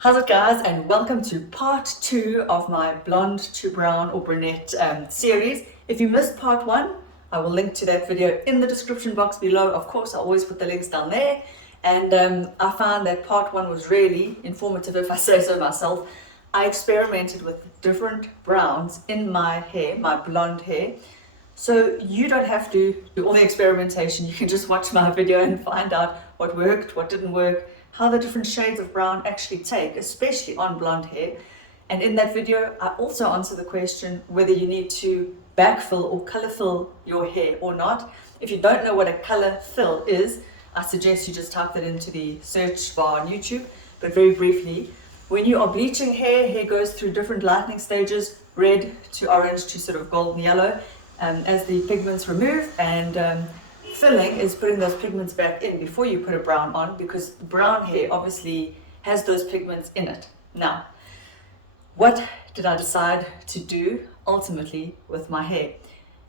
How's it, guys, and welcome to part 2 of my blonde to brown or brunette series. If you missed part 1, I will link to that video in the description box below. Of course, I always put the links down there. And I found that part 1 was really informative, if I say so myself. I experimented with different browns in my hair, my blonde hair. So you don't have to do all the experimentation. You can just watch my video and find out what worked, what didn't work, how the different shades of brown actually take, especially on blonde hair. And in that video, I also answer the question whether you need to backfill or color fill your hair or not. If you don't know what a color fill is, I suggest you just type that into the search bar on YouTube. But very briefly, when you are bleaching hair goes through different lightening stages, red to orange to sort of golden yellow, as the pigments remove, and filling is putting those pigments back in before you put a brown on, because brown hair obviously has those pigments in it. Now, what did I decide to do ultimately with my hair?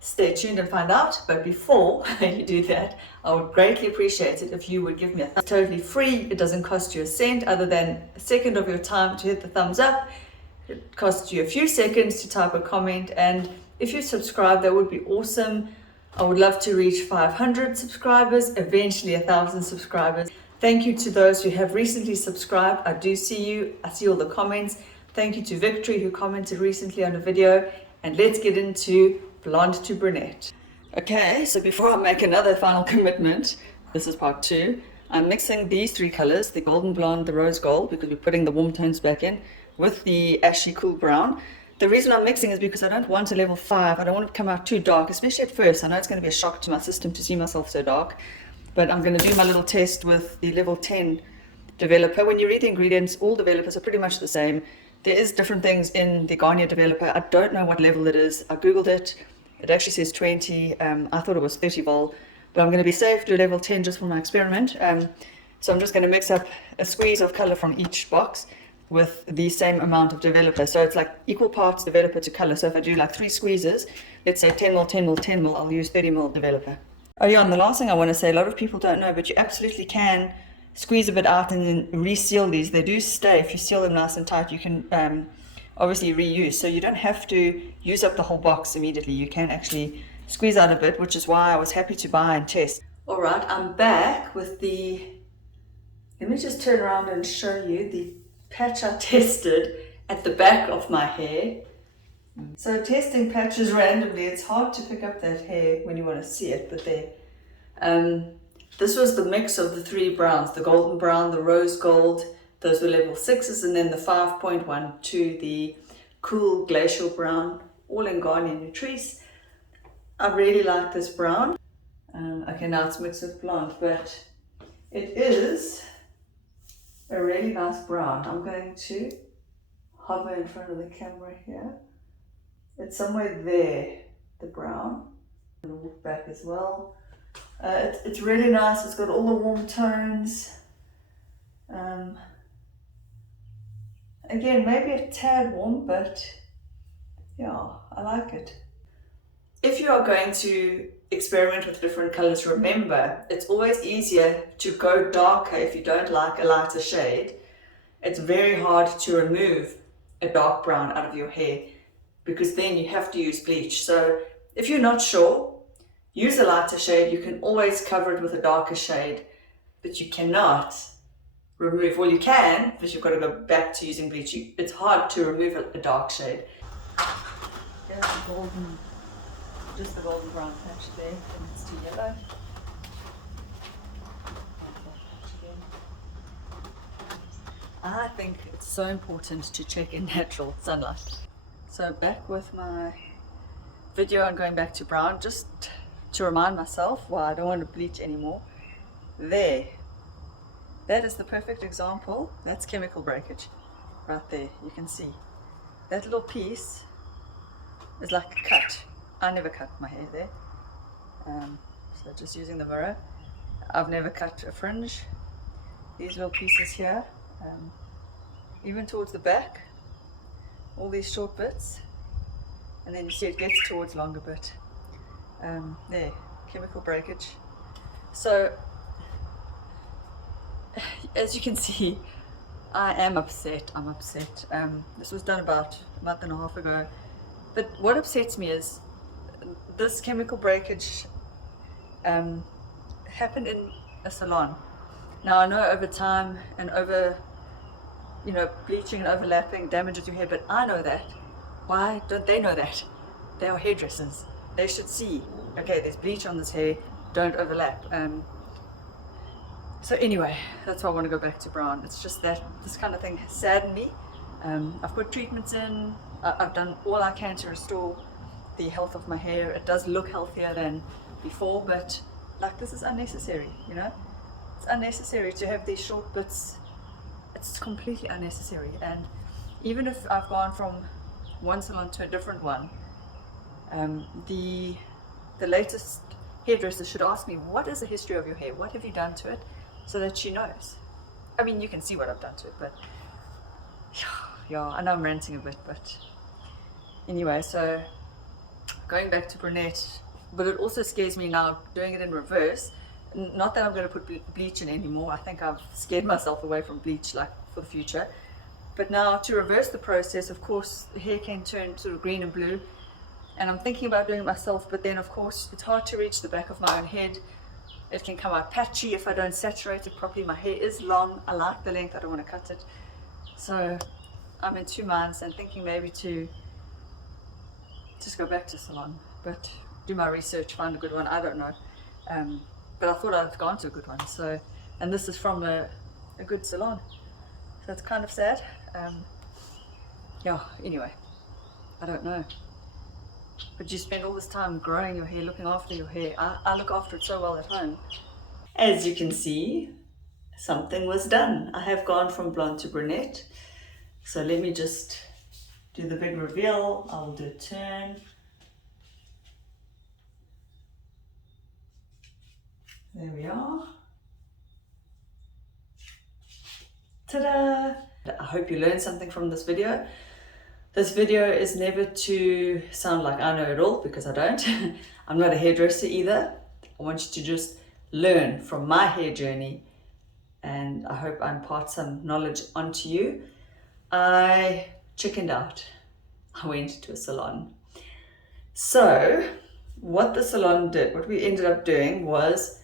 Stay tuned and find out, but before you do that, I would greatly appreciate it if you would give me a thumbs up. It's totally free. It doesn't cost you a cent other than a second of your time to hit the thumbs up. It costs you a few seconds to type a comment, and if you subscribe, that would be awesome. I would love to reach 500 subscribers, eventually 1,000 subscribers. Thank you to those who have recently subscribed. I do see you. I see all the comments. Thank you to Victory, who commented recently on a video. And let's get into blonde to brunette. Okay, so before I make another final commitment, this is part 2. I'm mixing these 3 colors, the golden blonde, the rose gold, because we're putting the warm tones back in, with the ashy cool brown. The reason I'm mixing is because I don't want a level 5. I don't want it to come out too dark, especially at first. I know it's going to be a shock to my system to see myself so dark, but I'm going to do my little test with the level 10 developer. When you read the ingredients, all developers are pretty much the same. There is different things in the Garnier developer. I don't know what level it is. I googled it. It actually says 20. I thought it was 30 vol, but I'm going to be safe, do level 10 just for my experiment. So I'm just going to mix up a squeeze of color from each box with the same amount of developer. So it's like equal parts developer to color. So if I do like 3 squeezes, let's say 10 mil, 10 mil, 10 mil, I'll use 30 mil developer. Oh yeah, and the last thing I want to say, a lot of people don't know, but you absolutely can squeeze a bit out and then reseal these. They do stay. If you seal them nice and tight, you can obviously reuse. So you don't have to use up the whole box immediately. You can actually squeeze out a bit, which is why I was happy to buy and test. All right, I'm back with the, let me just turn around and show you the patch I tested at the back of my hair. So testing patches randomly, it's hard to pick up that hair when you want to see it, but there. This was the mix of the 3 browns, the golden brown, the rose gold, those were level 6s, and then the 5.1 to the cool glacial brown, all in Garnier Nutrice. I really like this brown. Okay, now it's mixed with blonde, but it is a really nice brown. I'm going to hover in front of the camera here. It's somewhere there, the brown. I'm going to walk back as well. It's really nice. It's got all the warm tones. Again, maybe a tad warm, but yeah, I like it. If you are going to experiment with different colors, remember, it's always easier to go darker if you don't like a lighter shade. It's very hard to remove a dark brown out of your hair, because then you have to use bleach. So if you're not sure, use a lighter shade. You can always cover it with a darker shade, but you cannot remove, well you can, but you've got to go back to using bleach. It's hard to remove a dark shade. Here's the golden, just the golden brown patch there, and it's too yellow. I think it's so important to check in natural sunlight. So back with my video on going back to brown, just to remind myself why I don't want to bleach anymore. There, that is the perfect example. That's chemical breakage right there. You can see that little piece is like a cut. I never cut my hair there, so just using the mirror. I've never cut a fringe. These little pieces here, even towards the back, all these short bits, and then you see it gets towards longer bit. There, chemical breakage. So as you can see, I am upset. I'm upset. This was done about a month and a half ago. But what upsets me is this chemical breakage happened in a salon. Now I know over time and over, you know, bleaching and overlapping damages your hair, but I know that. Why don't they know that? They are hairdressers. They should see, okay, there's bleach on this hair, don't overlap. So anyway, that's why I want to go back to brown. It's just that this kind of thing has saddened me. I've put treatments in, I've done all I can to restore the health of my hair. It does look healthier than before, but like, this is unnecessary, you know? It's unnecessary to have these short bits. It's completely unnecessary. And even if I've gone from one salon to a different one, the latest hairdresser should ask me, what is the history of your hair? What have you done to it? So that she knows. I mean, you can see what I've done to it, but yeah, I know I'm ranting a bit, but anyway, so going back to brunette, but it also scares me now doing it in reverse. Not that I'm going to put bleach in anymore. I think I've scared myself away from bleach, like, for the future. But now to reverse the process, of course, the hair can turn sort of green and blue, and I'm thinking about doing it myself, but then of course it's hard to reach the back of my own head. It can come out patchy if I don't saturate it properly. My hair is long, I like the length, I don't want to cut it. So I'm in two minds and thinking maybe to just go back to salon, but do my research, find a good one, I don't know. But I thought I'd gone to a good one, so, and this is from a good salon. So it's kind of sad. Yeah, anyway, I don't know. But you spend all this time growing your hair, looking after your hair. I look after it so well at home. As you can see, something was done. I have gone from blonde to brunette. So let me just do the big reveal. I'll do a turn. There we are. Ta-da! I hope you learned something from this video. This video is never to sound like I know it all, because I don't. I'm not a hairdresser either. I want you to just learn from my hair journey, and I hope I impart some knowledge onto you. I chickened out. I went to a salon. So what the salon did, what we ended up doing was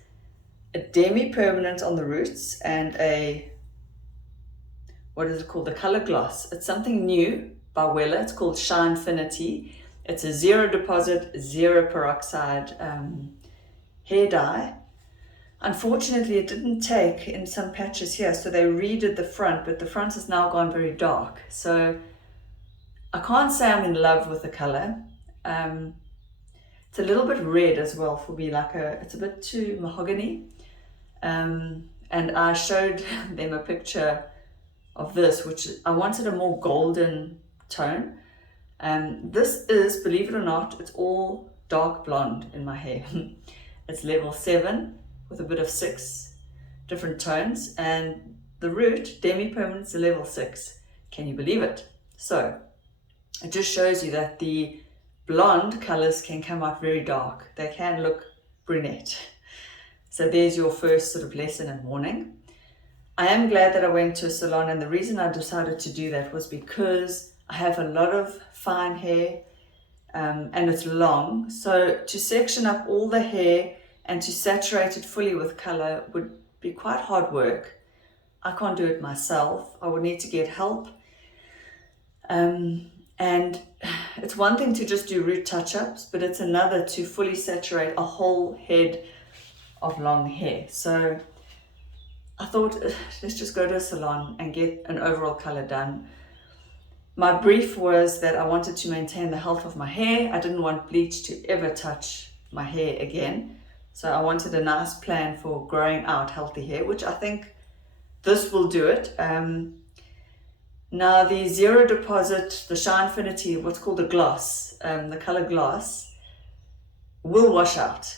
a demi-permanent on the roots and a, what is it called, the color gloss. It's something new by Wella. It's called Shinefinity. It's a zero deposit, zero peroxide hair dye. Unfortunately, it didn't take in some patches here, so they redid the front, but the front has now gone very dark. So I can't say I'm in love with the color. It's a little bit red as well for me, like it's a bit too mahogany. And I showed them a picture of this, which I wanted a more golden tone. This is, believe it or not, it's all dark blonde in my hair. It's level 7 with a bit of 6 different tones, and the root demi-permanent is a level 6. Can you believe it? So it just shows you that the blonde colors can come out very dark. They can look brunette. So there's your first sort of lesson and warning. I am glad that I went to a salon, and the reason I decided to do that was because I have a lot of fine hair and it's long. So to section up all the hair and to saturate it fully with color would be quite hard work. I can't do it myself. I would need to get help. And it's one thing to just do root touch-ups, but it's another to fully saturate a whole head of long hair. So I thought, let's just go to a salon and get an overall color done. My brief was that I wanted to maintain the health of my hair. I didn't want bleach to ever touch my hair again. So I wanted a nice plan for growing out healthy hair, which I think this will do it. Now the zero deposit, the Shinefinity, what's called a gloss, the color gloss, will wash out.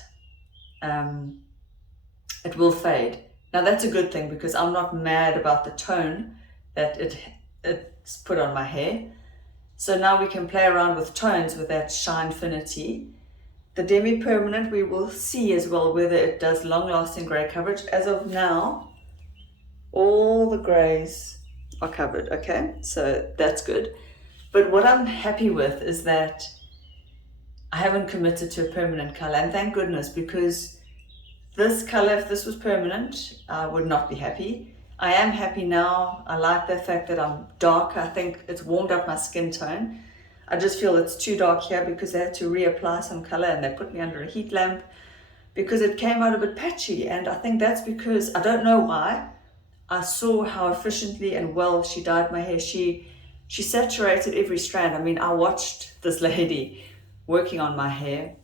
It will fade. Now that's a good thing, because I'm not mad about the tone that it's put on my hair. So now we can play around with tones with that Shinefinity. The demi-permanent, we will see as well whether it does long-lasting grey coverage. As of now, all the greys are covered, okay? So that's good. But what I'm happy with is that I haven't committed to a permanent color, and thank goodness, because this color, if this was permanent, I would not be happy. I am happy now. I like the fact that I'm dark. I think it's warmed up my skin tone. I just feel it's too dark here because they had to reapply some color and they put me under a heat lamp because it came out a bit patchy. And I think that's because, I don't know why, I saw how efficiently and well she dyed my hair. She saturated every strand. I mean, I watched this lady working on my hair.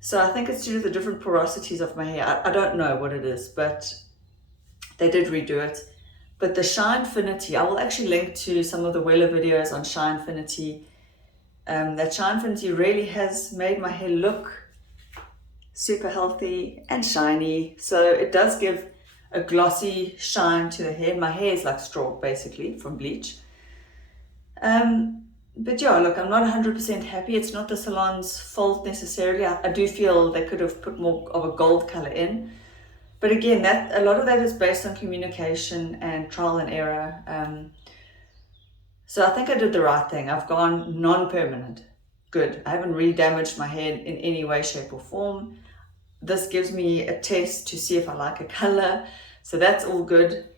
So I think it's due to the different porosities of my hair. I don't know what it is, but they did redo it. But the Shinefinity, I will actually link to some of the Wella videos on Shinefinity. That Shinefinity really has made my hair look super healthy and shiny. So it does give a glossy shine to the hair. My hair is like straw, basically, from bleach. But yeah, look, I'm not 100% happy. It's not the salon's fault necessarily. I do feel they could have put more of a gold color in. But again, a lot of that is based on communication and trial and error. So I think I did the right thing. I've gone non-permanent. Good. I haven't re-damaged my hair in any way, shape or form. This gives me a test to see if I like a color. So that's all good.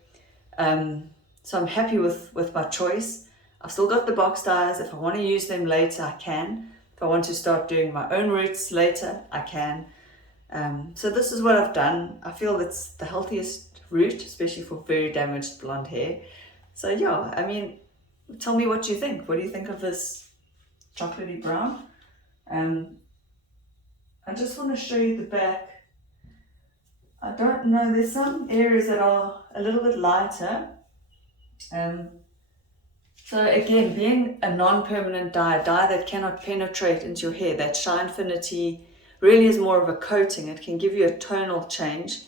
So I'm happy with my choice. I've still got the box dyes. If I want to use them later, I can. If I want to start doing my own roots later, I can. So this is what I've done. I feel it's the healthiest route, especially for very damaged blonde hair. So yeah, I mean, tell me what you think. What do you think of this chocolatey brown? I just want to show you the back. I don't know, there's some areas that are a little bit lighter. So again, being a non-permanent dye, a dye that cannot penetrate into your hair, that Shinefinity really is more of a coating. It can give you a tonal change,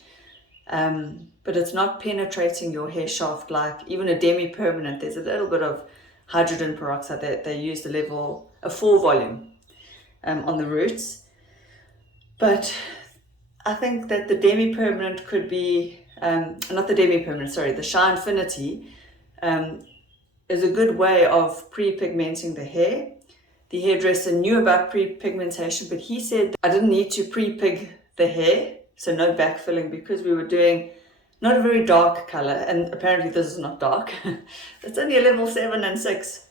but it's not penetrating your hair shaft like even a demi-permanent. There's a little bit of hydrogen peroxide that they use a 4 volume on the roots. But I think that the demi-permanent could be, not the demi-permanent, sorry, the Shinefinity is a good way of pre-pigmenting the hair. The hairdresser knew about pre-pigmentation, but he said I didn't need to pre-pig the hair, so no backfilling, because we were doing not a very dark color, and apparently this is not dark. It's only a level 7 and 6.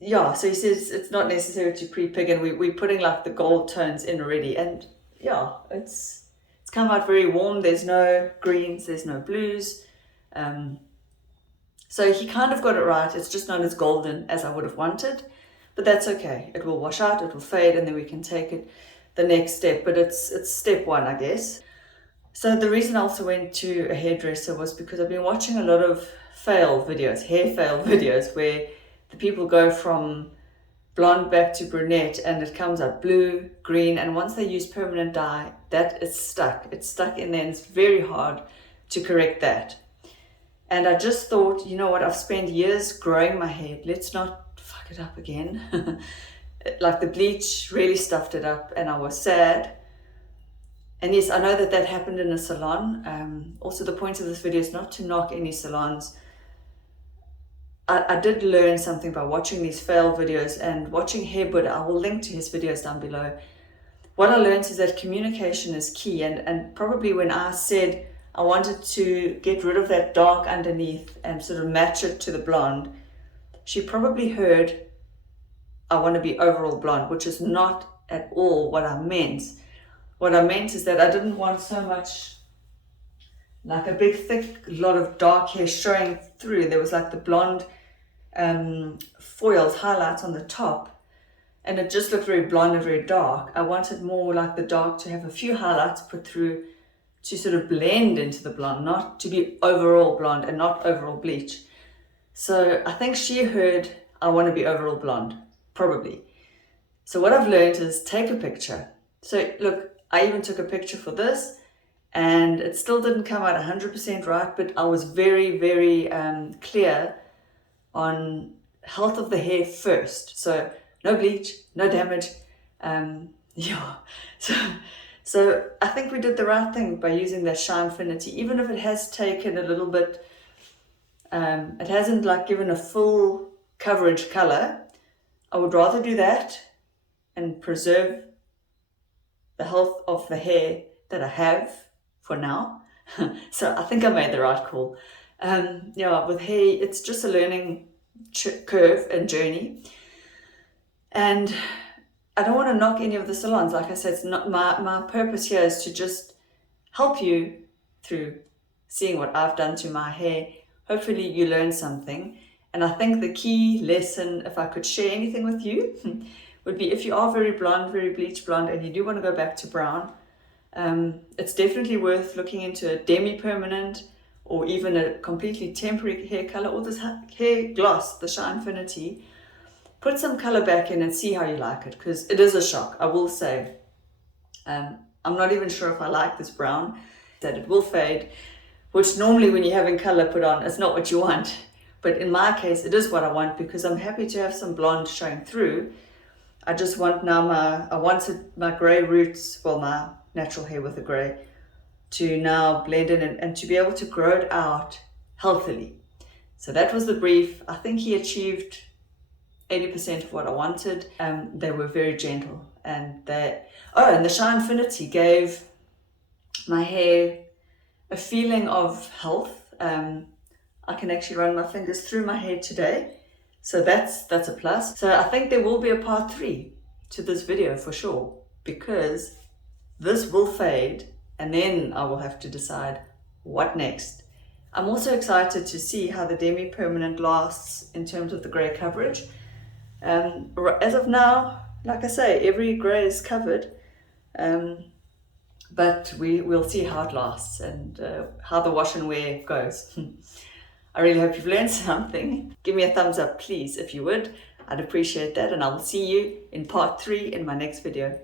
Yeah, so he says it's not necessary to pre-pig, and we're putting like the gold tones in already, and yeah, it's come out very warm. There's no greens, there's no blues. So he kind of got it right. It's just not as golden as I would have wanted, but that's okay. It will wash out, it will fade, and then we can take it the next step. But it's step 1, I guess. So the reason I also went to a hairdresser was because I've been watching a lot of fail videos, hair fail videos, where the people go from blonde back to brunette and it comes out blue, green, and once they use permanent dye, that is stuck. It's stuck in there and it's very hard to correct that. And I just thought, you know what, I've spent years growing my hair. Let's not fuck it up again. Like the bleach really stuffed it up and I was sad. And yes, I know that happened in a salon. Also, the point of this video is not to knock any salons. I did learn something by watching these fail videos and watching Hair Buddha. I will link to his videos down below. What I learned is that communication is key. And probably when I said I wanted to get rid of that dark underneath and sort of match it to the blonde, she probably heard I want to be overall blonde, which is not at all what I meant. What I meant is that I didn't want so much like a big thick lot of dark hair showing through. There was like the blonde foils, highlights on the top, and it just looked very blonde and very dark. I wanted more like the dark to have a few highlights put through to sort of blend into the blonde, not to be overall blonde and not overall bleach. So I think she heard I want to be overall blonde, probably. So what I've learned is take a picture. So look, I even took a picture for this and it still didn't come out 100% right, but I was very, very clear on health of the hair first. So no bleach, no damage. Yeah. So I think we did the right thing by using that Shinefinity, even if it has taken a little bit It hasn't like given a full coverage color. I would rather do that and preserve the health of the hair that I have for now. So I think I made the right call. Yeah, with hair, it's just a learning curve and journey. And I don't want to knock any of the salons. Like I said, it's not my purpose here is to just help you through seeing what I've done to my hair. Hopefully you learn something. And I think the key lesson, if I could share anything with you, would be if you are very blonde, very bleach blonde, and you do want to go back to brown, it's definitely worth looking into a demi-permanent or even a completely temporary hair color, or this hair gloss, the Shinefinity. Put some color back in and see how you like it, because it is a shock, I will say. I'm not even sure if I like this brown, that it will fade, which normally when you're having color put on, it's not what you want. But in my case, it is what I want, because I'm happy to have some blonde showing through. I just want now I wanted my gray roots, well, my natural hair with the gray, to now blend in and to be able to grow it out healthily. So that was the brief. I think he achieved 80% of what I wanted. They were very gentle, and the Shinefinity gave my hair a feeling of health. I can actually run my fingers through my hair today, so that's a plus. So I think there will be a part 3 to this video for sure, because this will fade and then I will have to decide what next. I'm also excited to see how the demi-permanent lasts in terms of the grey coverage. As of now, like I say, every grey is covered, but we'll see how it lasts and how the wash and wear goes. I really hope you've learned something. Give me a thumbs up, please, if you would. I'd appreciate that, and I will see you in part 3 in my next video.